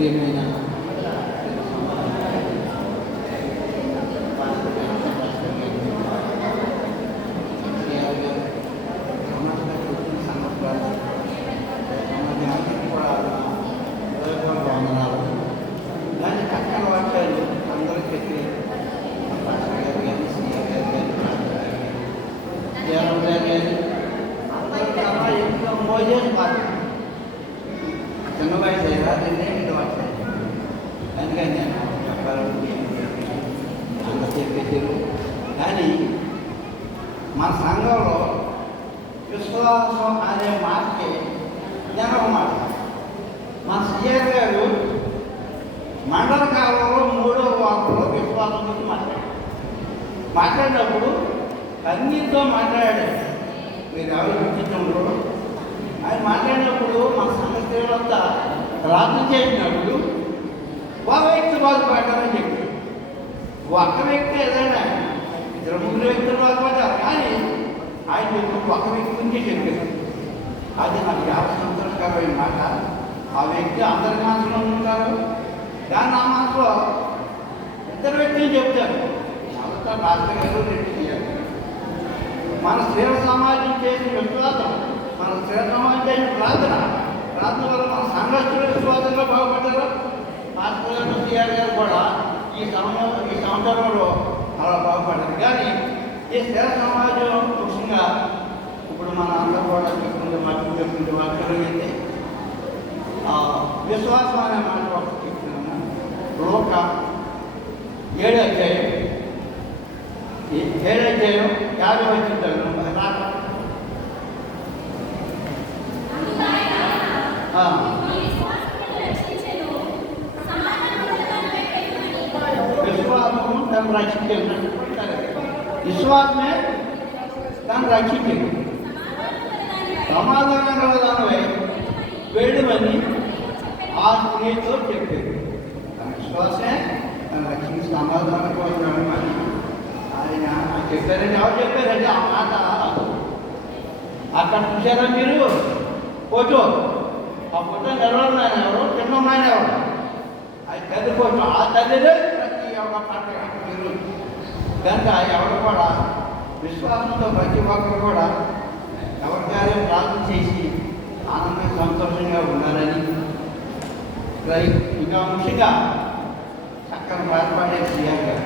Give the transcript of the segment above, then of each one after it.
ప్రియమైన దాని చక్కని వాక్యాలు అందరూ చెప్పి మోజేసి మాట చిన్న వయసు అయినా రెండేళ్ళు వచ్చాయి. అందుకని నేను చెప్పాలని అంత చెప్పేసారు. కానీ మన సంఘంలో విశ్వాసం అనే మాటకి నేను ఒక మాట, మన సీఆర్ గారు మండల కాలంలో 3వ వారంలో విశ్వాసం గురించి మాట్లాడినప్పుడు అన్నింటితో మాట్లాడాడు. మీరు ఎవరు గుర్తించడంలో ఆయన మాట్లాడినప్పుడు మన సంఘస్థితులంతా ప్రార్థన చేసినప్పుడు ఒక వ్యక్తి బాధపడ్డారని చెప్పి ఒక్క వ్యక్తి ఏదైనా 2-3 వ్యక్తులు బాధపడ్డారు. కానీ ఆయన ఒక వ్యక్తి గురించి చెప్పారు. అది నాకు చాలా సంతోషకరమైన మాట. ఆ వ్యక్తి అందరి మనసులో ఉంటారు, కానీ నా మనసులో 2 వ్యక్తులు చెప్తారు. అంతా మాస్టర్ గారు 2 చేయాలి. మన స్త్రీల సమాజం చేసిన విశ్వాసం, మన స్త్రీల సమాజం చేసిన ప్రార్థన వల్ల మన సంఘస్థుల విశ్వాసంగా బాగుపడ్డారు. మాస్టర్ గారు సీఆర్ గారు కూడా ఈ సంవత్సరంలో అలా బాగుపడ్డారు. కానీ ఈ స్త్రీల సమాజం ముఖ్యంగా ఇప్పుడు మన అందరూ కూడా చెప్పుకుంటే వాక్యాలు అయితే విశ్వాసం అనే మాట చెప్తున్నాము. లోక 7వ అధ్యాయం 50 వచ్చింటాను. విశ్వాసము తను రక్షించండి. విశ్వాసమే తను రక్షించండి. సమాధానం దానివై వేడుమని ఆ స్త్రీతో చెప్పారు. తన విశ్వాసమే తను రక్షించి సమాధానం కోసం అని ఆయన చెప్పారండి. ఎవరు చెప్పారండి ఆ మాట? అక్కడ చూసారా మీరు ఫోటో? ఆ ఫోటో నిలబడినాయన ఎవరు, కింద ఉన్నాయన ఎవరు? అది తల్లి ఫోటో. ఆ తల్లిదే ప్రతి ఒక్క మాట మీరు. కనుక ఎవరు కూడా విశ్వాసంతో ప్రతి ఒక్కరు కూడా ఎవరికారే ప్రార్థన చేసి ఆనందంగా సంతోషంగా ఉండాలని, ఇంకా ముఖ్యంగా చక్కని బాధపడే సీఆర్ గారు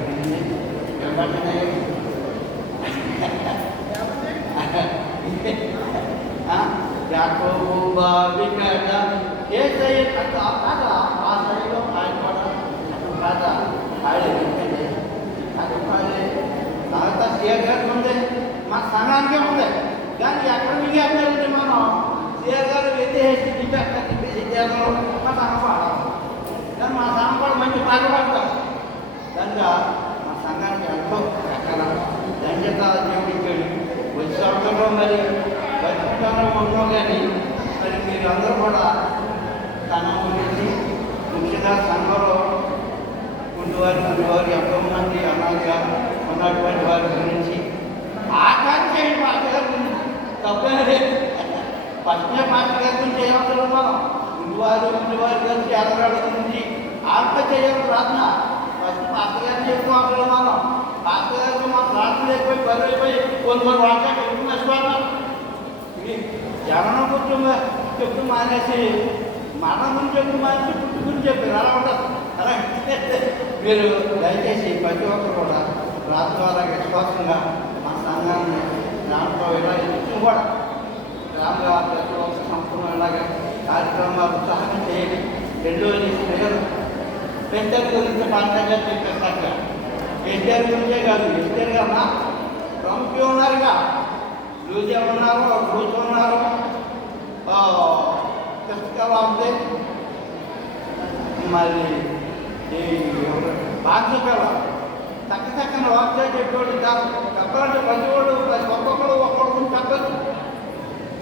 యాకోబు బావి కథ ఏ సైడ్ ఆ పాట, ఆ సైడ్లో ఆయన కూడా పాట పాడేది. అది పాడే తర్వాత సీఆర్ గారికి ఉంది, మన సంఘానికే ఉంది. కానీ ఎక్కడ మిగి అన్నారంటే మనం సీఆర్ గారు వ్యతిరేసి తిప్పేసి మా సంఘం పాడాలి. కానీ మా సంఘం కూడా మంచి పాట పాడతాం. కనుక మా సంఘానికి ఎంతో ఎక్కడ దండత దేవుడిచ్చాడు. వచ్చే సంవత్సరంలో మరి బతుకుతానో ఉన్నాం. కానీ మరి మీరు అందరూ కూడా సంఘం గురించి ముఖ్యంగా సంఘంలో ఉండేవారు ఎంతోమంది అనాథగా ఉన్నటువంటి వారి గురించి ఆకాంక్ష పాస్టర్ గారి గురించి తప్పేది. ఫస్ట్నే పాస్టర్ గారి గురించి ఏమవుతారు మనం ఉండేవారి గురించి ఎదరాళ్ళ గురించి ఆత్మ చేయాలి ప్రార్థన. ఫస్ట్ పాస్టర్ గారిని చెప్పుకోవాలి మనం. పాస్టర్ గారికి మన ప్రార్థన అయిపోయి బరువైపోయి కొన్ని వాక్యాలు ఎక్కువ వేసుకోవాలి. జనం చెప్తూ మానేసి మరణం గురించి చెప్తూ మానేసి పుట్టు గురించి చెప్పారు. అలా ఉండదు. అలా మీరు దయచేసి ప్రతి ఒక్కరు కూడా ప్రార్థన ద్వారా విశ్వాసంగా మన సంఘాన్ని దాంట్లో ఇలా ఇచ్చి కూడా గ్రామంగా ప్రతి ఒక్క సంవత్సరం ఇలాగే కార్యక్రమాలు ఉత్సాహం చేయండి. రెండోది స్త్రీలు పెద్దల గురించి పంచగా చెప్పేసాక ఎస్ఆర్ గురించే కాదు, ఎస్ఆర్ కన్నా ప్రముఖులు ఉన్నారుగా. లూజా ఉన్నారు, రూజ్ ఉన్నారు, పుస్తకాలు ఉంది. మరి ఈ బాధ్యతలు చక్కని వాక్యాలు చెప్పేవాళ్ళు చెప్పాలంటే ప్రతి వాళ్ళు ఒక్కొక్కరు గురించి చెప్పచ్చు.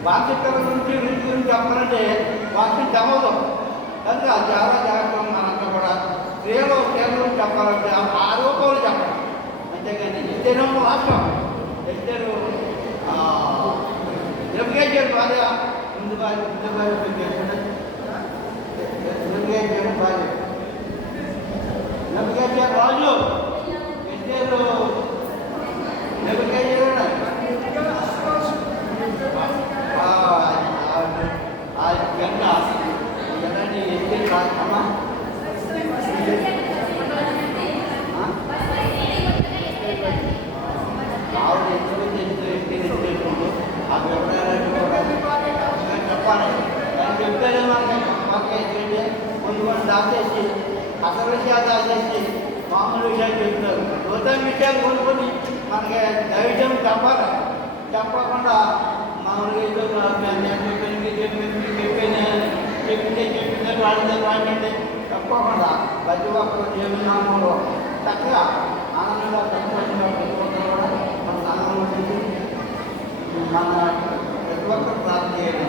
బాధ్యతల గురించి రుచి గురించి చెప్పాలంటే వాక్యం చెప్పదు. కనుక చాలా జాగ్రత్తగా మనంతా కూడా స్త్రీలు గురించి చెప్పాలంటే ఆ రూపంలో చెప్పాలి. అంతేగాని ఇద్దరేమో వాస్తవం. ఇద్దరు భార్య ముందు భార్య చేయడం బాగా నెమ్మదిగా రాజు ఎన్టీఆర్ నెమ్మదిగా చేయడం ఆ జెండా జెండాని ఎన్టీఆర్ రాజమ్మా ఆవిడ ఎందుకు అక్కడ చెప్పాలి నేను చెప్పేది మాకు ఏంటంటే కొన్ని కొన్ని దాచేసి అసలు విషయాలు దాచేసి మామూలు విషయాలు చెప్తున్నారు నూతన విషయాలు కొనుక్కొని మనకి ధైర్యం చెప్పాలి చెప్పకుండా మామూలుగా ఏదో చెప్పిందే వాడిందే తప్పకుండా ప్రతి ఒక్కరు జీవనామంలో చక్కగా ఆనందంగా సంతోషంగా ప్రతి ఒక్కరు కూడా మన ఆనందం మన ప్రతి ఒక్కరు ప్రార్థన చేయాలి